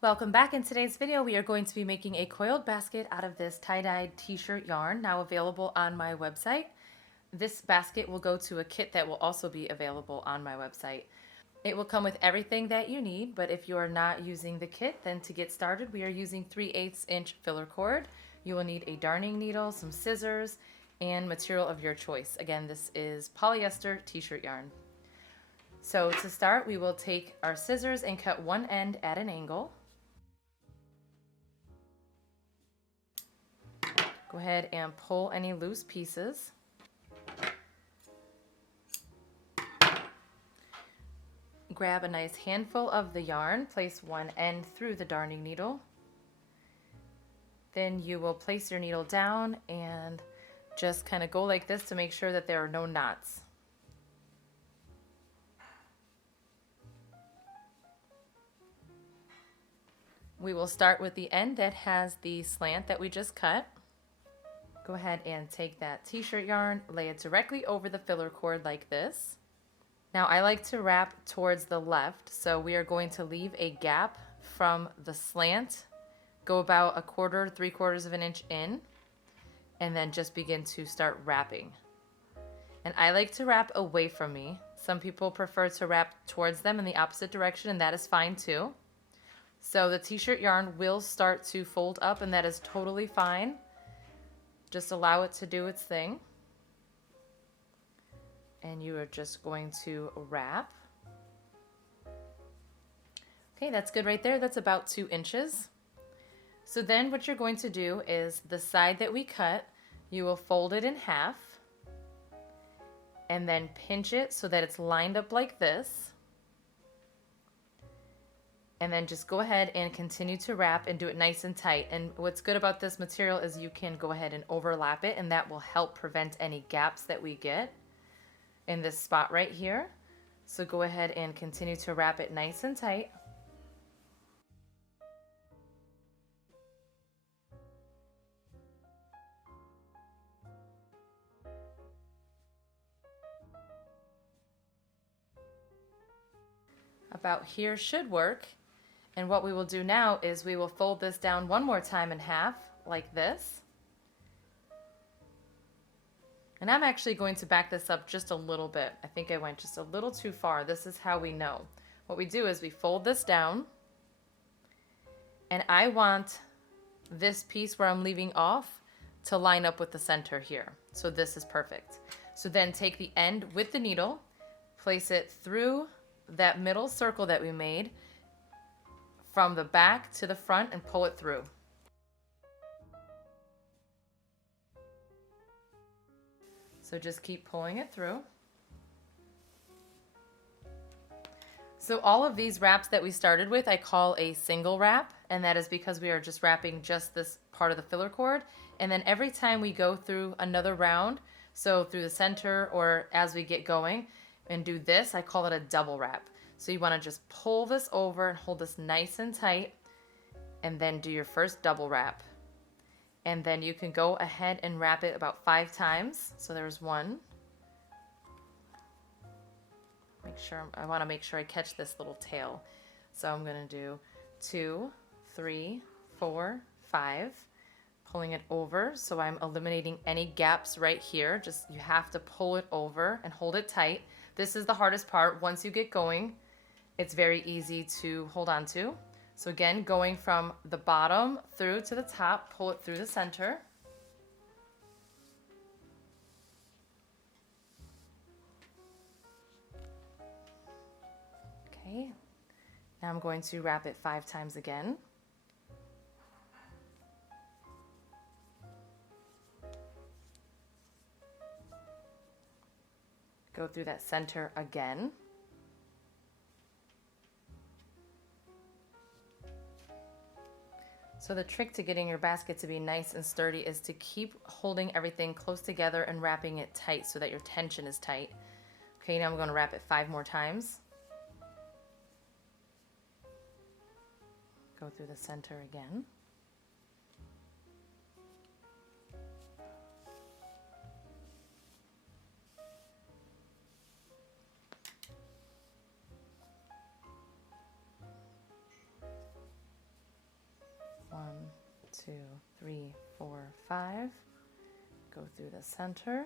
Welcome back. In today's video, we are going to be making a coiled basket out of this tie-dyed t-shirt yarn, now available on my website. This basket will go to a kit that will also be available on my website. It will come with everything that you need, but if you are not using the kit, then to get started, we are using 3/8 inch filler cord. You will need a darning needle, some scissors, and material of your choice. Again, this is polyester t-shirt yarn. So to start, we will take our scissors and cut one end at an angle. Go ahead and pull any loose pieces. Grab a nice handful of the yarn, place one end through the darning needle. Then you will place your needle down and just kind of go like this to make sure that there are no knots. We will start with the end that has the slant that we just cut. Go ahead and take that t-shirt yarn, lay it directly over the filler cord like this. Now I like to wrap towards the left, so we are going to leave a gap from the slant, go about 1/4 to 3/4 of an inch in, and then just begin to start wrapping. And I like to wrap away from me. Some people prefer to wrap towards them in the opposite direction, and that is fine too. So the t-shirt yarn will start to fold up, and that is totally fine. Just allow it to do its thing. And you are just going to wrap. Okay, that's good right there. That's about 2 inches. So then what you're going to do is the side that we cut, you will fold it in half and then pinch it so that it's lined up like this. And then just go ahead and continue to wrap and do it nice and tight. And what's good about this material is you can go ahead and overlap it, and that will help prevent any gaps that we get in this spot right here. So go ahead and continue to wrap it nice and tight. About here should work. And what we will do now is we will fold this down one more time in half like this. And I'm actually going to back this up just a little bit. I think I went just a little too far. This is how we know. What we do is we fold this down, and I want this piece where I'm leaving off to line up with the center here. So this is perfect. So then take the end with the needle, place it through that middle circle that we made from the back to the front and pull it through. So just keep pulling it through. So all of these wraps that we started with, I call a single wrap, and that is because we are just wrapping just this part of the filler cord. And then every time we go through another round, so through the center or as we get going and do this, I call it a double wrap. So you want to just pull this over and hold this nice and tight, and then do your first double wrap. And then you can go ahead and wrap it about 5 times. So there's 1. I want to make sure I catch this little tail. So I'm going to do 2, 3, 4, 5, pulling it over. So I'm eliminating any gaps right here. Just you have to pull it over and hold it tight. This is the hardest part. Once you get going, it's very easy to hold on to. So again, going from the bottom through to the top, pull it through the center. Okay, now I'm going to wrap it 5 times again. Go through that center again. So the trick to getting your basket to be nice and sturdy is to keep holding everything close together and wrapping it tight so that your tension is tight. Okay, now I'm going to wrap it 5 more times. Go through the center again. 2, 3, 4, 5. Go through the center.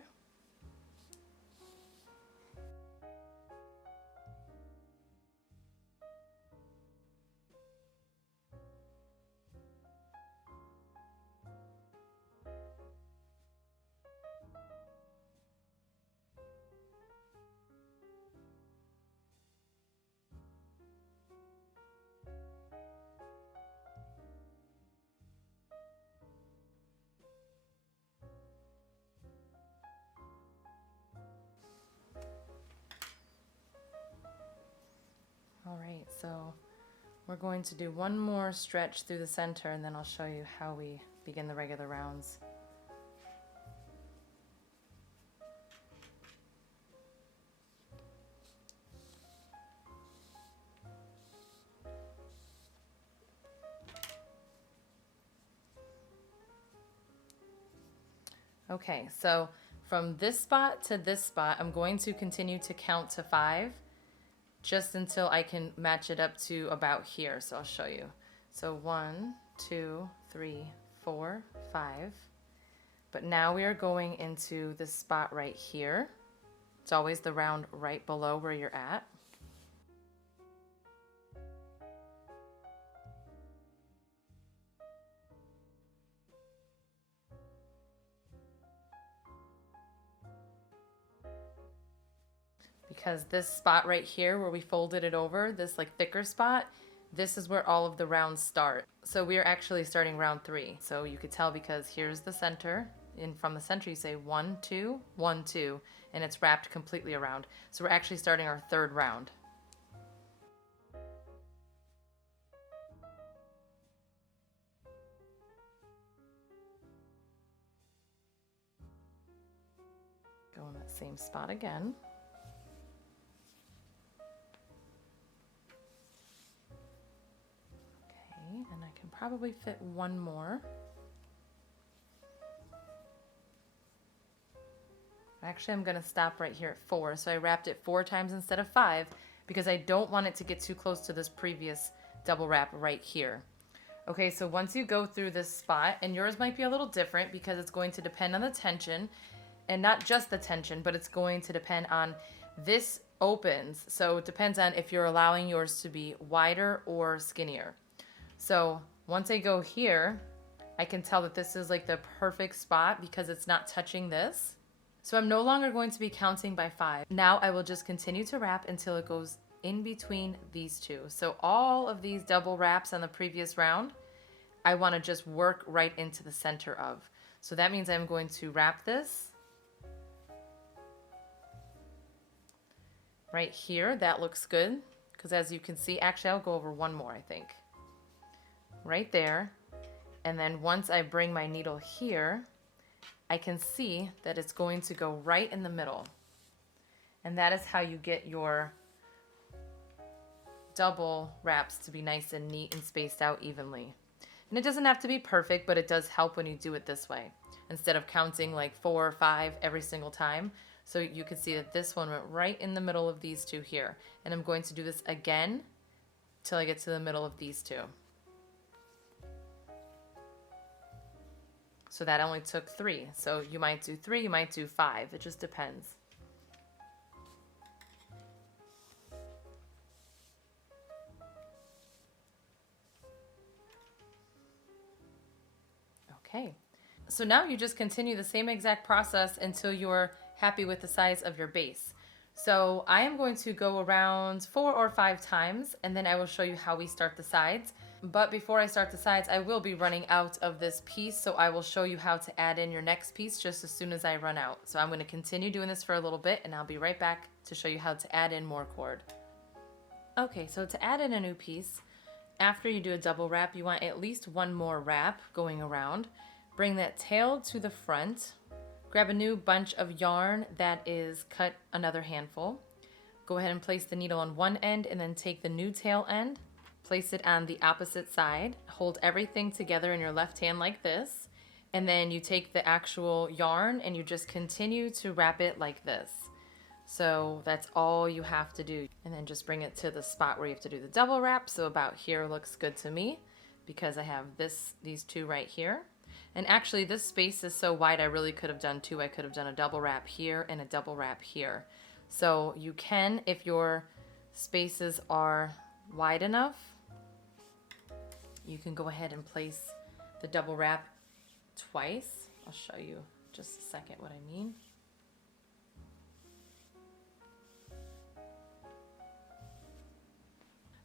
All right, so we're going to do one more stretch through the center and then I'll show you how we begin the regular rounds. Okay, so from this spot to this spot, I'm going to continue to count to 5 just until I can match it up to about here. So I'll show you. So 1, 2, 3, 4, 5. But now we are going into this spot right here. It's always the round right below where you're at. Because this spot right here where we folded it over, this like thicker spot, this is where all of the rounds start. So we are actually starting round 3. So you could tell because here's the center, and from the center you say 1, 2, 1, 2, and it's wrapped completely around. So we're actually starting our 3rd round. Go in that same spot again. And I can probably fit one more. Actually, I'm going to stop right here at 4. So I wrapped it 4 times instead of 5 because I don't want it to get too close to this previous double wrap right here. Okay, so once you go through this spot, and yours might be a little different because it's going to depend on the tension, and not just the tension, but it's going to depend on this opens. So it depends on if you're allowing yours to be wider or skinnier. So once I go here, I can tell that this is like the perfect spot because it's not touching this. So I'm no longer going to be counting by 5. Now I will just continue to wrap until it goes in between these two. So all of these double wraps on the previous round, I want to just work right into the center of. So that means I'm going to wrap this right here. That looks good because as you can see, actually I'll go over one more, I think. Right there, and then once I bring my needle here, I can see that it's going to go right in the middle. And that is how you get your double wraps to be nice and neat and spaced out evenly. And it doesn't have to be perfect, but it does help when you do it this way, instead of counting like 4 or 5 every single time. So you can see that this one went right in the middle of these two here. And I'm going to do this again till I get to the middle of these two. So that only took 3. So you might do 3, you might do 5. It just depends. Okay. So now you just continue the same exact process until you're happy with the size of your base. So I am going to go around 4 or 5 times and then I will show you how we start the sides. But before I start the sides, I will be running out of this piece, so I will show you how to add in your next piece just as soon as I run out. So I'm going to continue doing this for a little bit, and I'll be right back to show you how to add in more cord. Okay, so to add in a new piece, after you do a double wrap, you want at least one more wrap going around. Bring that tail to the front. Grab a new bunch of yarn that is cut another handful. Go ahead and place the needle on one end and then take the new tail end. Place it on the opposite side. Hold everything together in your left hand like this. And then you take the actual yarn and you just continue to wrap it like this. So that's all you have to do. And then just bring it to the spot where you have to do the double wrap. So about here looks good to me. because I have these two right here. And actually this space is so wide I really could have done two. I could have done a double wrap here and a double wrap here. So you can, if your spaces are wide enough, you can go ahead and place the double wrap twice. I'll show you just a second what I mean.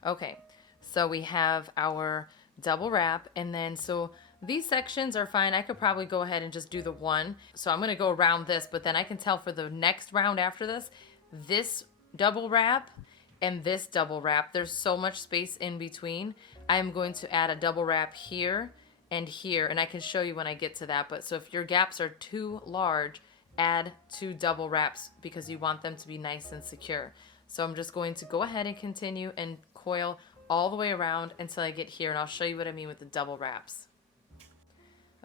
Okay, so we have our double wrap, and then so these sections are fine. I could probably go ahead and just do the one. So I'm gonna go around this, but then I can tell for the next round after this double wrap and this double wrap, there's so much space in between. I'm going to add a double wrap here and here, and I can show you when I get to that. But so if your gaps are too large, add 2 double wraps because you want them to be nice and secure. So I'm just going to go ahead and continue and coil all the way around until I get here, and I'll show you what I mean with the double wraps.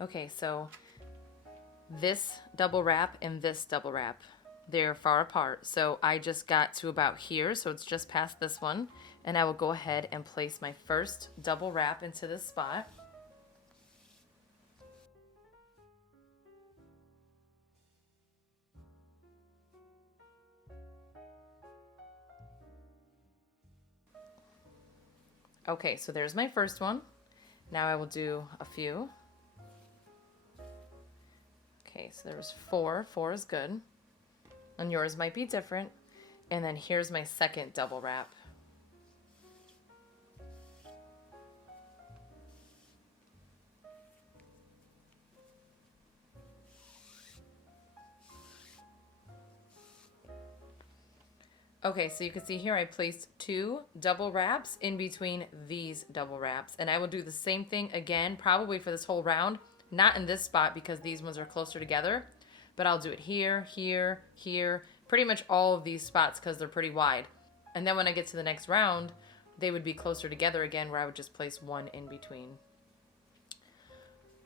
Okay, so this double wrap and this double wrap, they're far apart. So I just got to about here, so it's just past this one, and I will go ahead and place my first double wrap into this spot. Okay, so there's my first one. Now I will do a few. Okay, so there was 4. 4 is good. And yours might be different. And then here's my second double wrap. Okay, so you can see here I placed 2 double wraps in between these double wraps. And I will do the same thing again, probably for this whole round. Not in this spot because these ones are closer together. But I'll do it here, here, here. Pretty much all of these spots because they're pretty wide. And then when I get to the next round, they would be closer together again where I would just place 1 in between.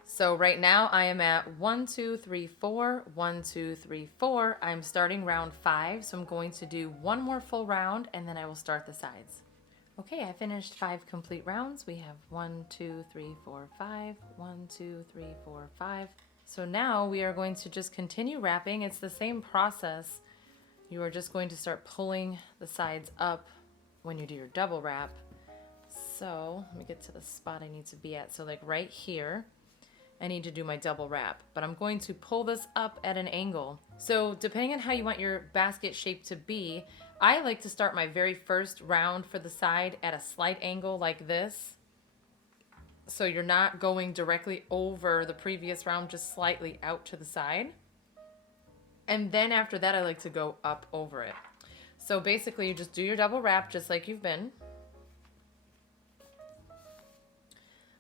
So right now I am at 1, 2, 3, 4, 1, 2, 3, 4. I'm starting round 5, so I'm going to do 1 more full round and then I will start the sides. Okay, I finished 5 complete rounds. We have 1, 2, 3, 4, 5, 1, 2, 3, 4, 5. So now we are going to just continue wrapping. It's the same process. You are just going to start pulling the sides up when you do your double wrap. So let me get to the spot I need to be at. So like right here, I need to do my double wrap, but I'm going to pull this up at an angle. So depending on how you want your basket shape to be, I like to start my very first round for the side at a slight angle like this. So you're not going directly over the previous round, just slightly out to the side. And then after that, I like to go up over it. So basically you just do your double wrap just like you've been.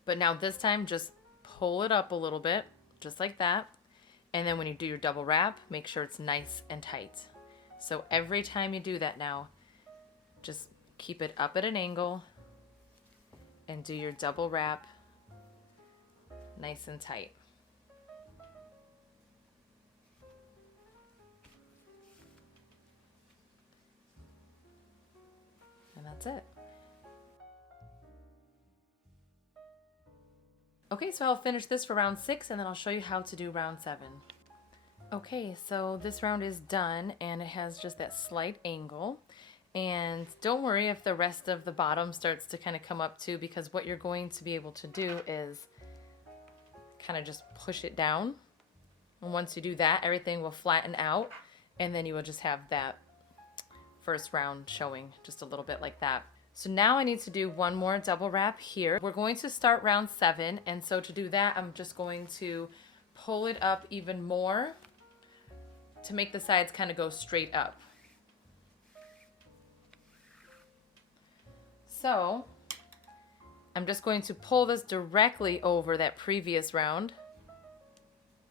But now this time, just pull it up a little bit, just like that. And then when you do your double wrap, make sure it's nice and tight. So every time you do that now, just keep it up at an angle and do your double wrap nice and tight. And that's it. Okay, so I'll finish this for round 6 and then I'll show you how to do round 7. Okay, so this round is done and it has just that slight angle. And don't worry if the rest of the bottom starts to kind of come up too, because what you're going to be able to do is kind of just push it down. And once you do that, everything will flatten out and then you will just have that first round showing just a little bit like that. So now I need to do 1 more double wrap here. We're going to start round 7, and so to do that, I'm just going to pull it up even more to make the sides kind of go straight up. So I'm just going to pull this directly over that previous round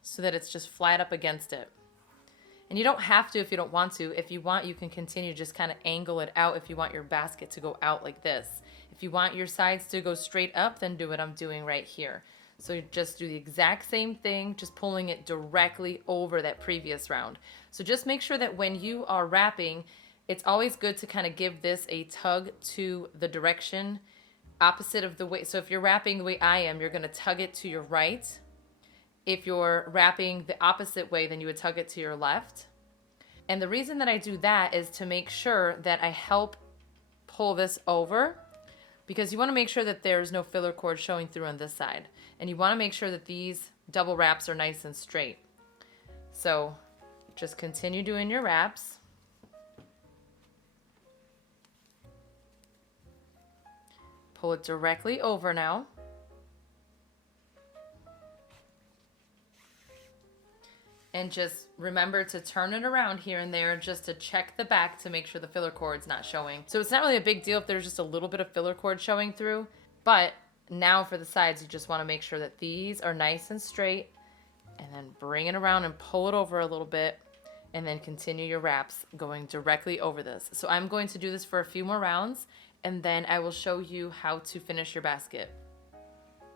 so that it's just flat up against it. And you don't have to if you don't want to. If you want, you can continue to just kind of angle it out if you want your basket to go out like this. If you want your sides to go straight up, then do what I'm doing right here. So you just do the exact same thing, just pulling it directly over that previous round. So just make sure that when you are wrapping, it's always good to kind of give this a tug to the direction opposite of the way. So if you're wrapping the way I am, you're going to tug it to your right. If you're wrapping the opposite way, then you would tug it to your left. And the reason that I do that is to make sure that I help pull this over, because you want to make sure that there's no filler cord showing through on this side. And you want to make sure that these double wraps are nice and straight. So just continue doing your wraps. Pull it directly over now. And just remember to turn it around here and there just to check the back to make sure the filler cord's not showing. So it's not really a big deal if there's just a little bit of filler cord showing through, but now for the sides, you just want to make sure that these are nice and straight, and then bring it around and pull it over a little bit, and then continue your wraps going directly over this. So I'm going to do this for a few more rounds, and then I will show you how to finish your basket.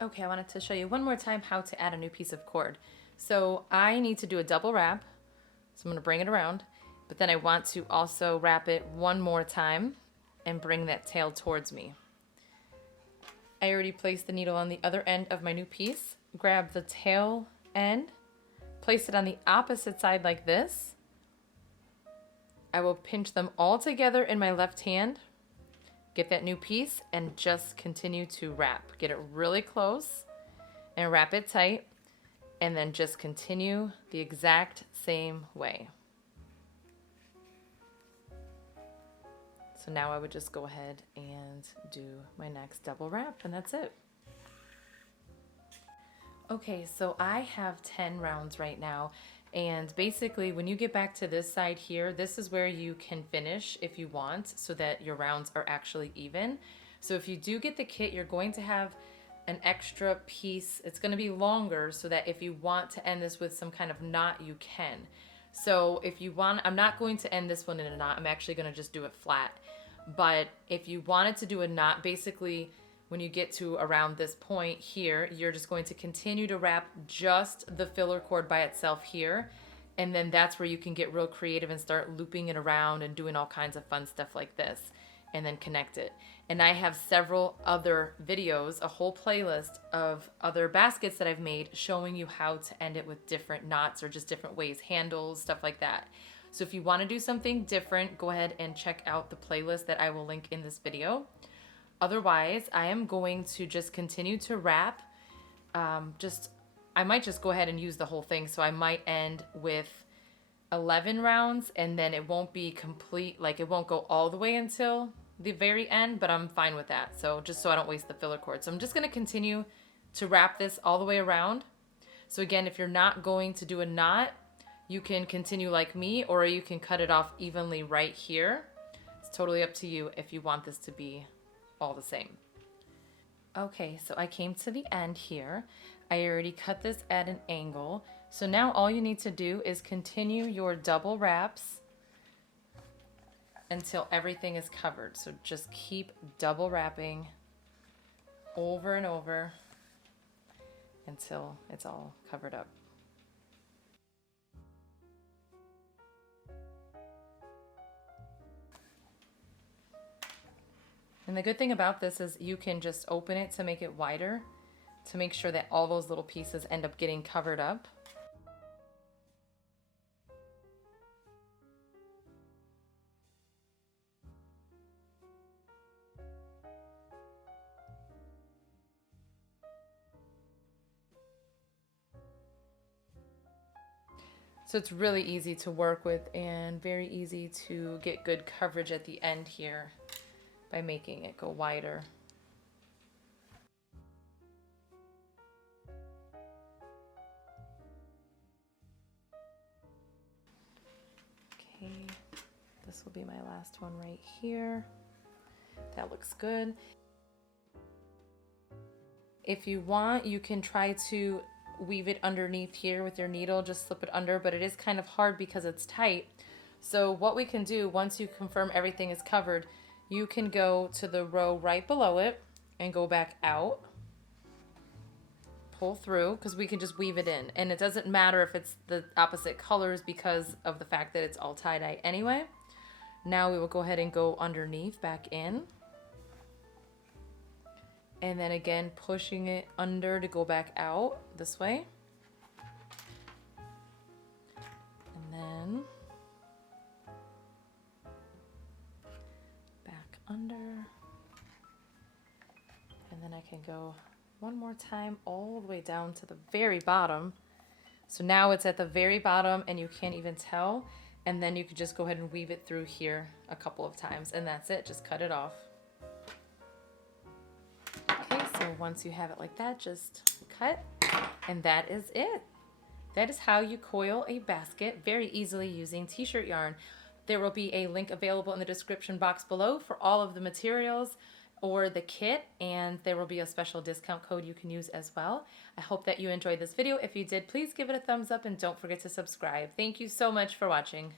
Okay, I wanted to show you one more time how to add a new piece of cord. So I need to do a double wrap. So I'm going to bring it around, but then I want to also wrap it one more time and bring that tail towards me. I already placed the needle on the other end of my new piece. Grab the tail end, place it on the opposite side like this. I will pinch them all together in my left hand, get that new piece, and just continue to wrap. Get it really close and wrap it tight. And then just continue the exact same way. So now I would just go ahead and do my next double wrap, and that's it. Okay, so I have 10 rounds right now, and basically when you get back to this side here, this is where you can finish if you want, so that your rounds are actually even. So if you do get the kit, you're going to have an extra piece. It's going to be longer, so that if you want to end this with some kind of knot, you can. So if you want, I'm not going to end this one in a knot. I'm actually going to just do it flat. But if you wanted to do a knot, basically when you get to around this point here, you're just going to continue to wrap just the filler cord by itself here. And then that's where you can get real creative and start looping it around and doing all kinds of fun stuff like this, and then connect it. And I have several other videos, a whole playlist of other baskets that I've made showing you how to end it with different knots or just different ways, handles, stuff like that. So if you want to do something different, go ahead and check out the playlist that I will link in this video. Otherwise, I am going to just continue to wrap. I might just go ahead and use the whole thing. So I might end with 11 rounds, and then it won't be complete, like it won't go all the way until the very end, but I'm fine with that. So just so I don't waste the filler cord. So I'm just going to continue to wrap this all the way around. So again, if you're not going to do a knot, you can continue like me, or you can cut it off evenly right here. It's totally up to you if you want this to be all the same. Okay, so I came to the end here. I already cut this at an angle. So now all you need to do is continue your double wraps until everything is covered. So just keep double wrapping over and over until it's all covered up. And the good thing about this is you can just open it to make it wider to make sure that all those little pieces end up getting covered up. So it's really easy to work with and very easy to get good coverage at the end here by making it go wider. Okay, this will be my last one right here. That looks good. If you want, you can try to weave it underneath here with your needle, just slip it under, but it is kind of hard because it's tight. So what we can do, once you confirm everything is covered, you can go to the row right below it and go back out, pull through, because we can just weave it in. And it doesn't matter if it's the opposite colors because of the fact that it's all tie-dye anyway. Now we will go ahead and go underneath, back in. and then again pushing it under to go back out this way. And then back under. And then I can go one more time all the way down to the very bottom. So now it's at the very bottom and you can't even tell. And then you could just go ahead and weave it through here a couple of times, and that's it. Just cut it off. Okay, so once you have it like that, just cut, and that is it. That is how you coil a basket very easily using t-shirt yarn. There will be a link available in the description box below for all of the materials or the kit, and there will be a special discount code you can use as well. I hope that you enjoyed this video. If you did, please give it a thumbs up and don't forget to subscribe. Thank you so much for watching.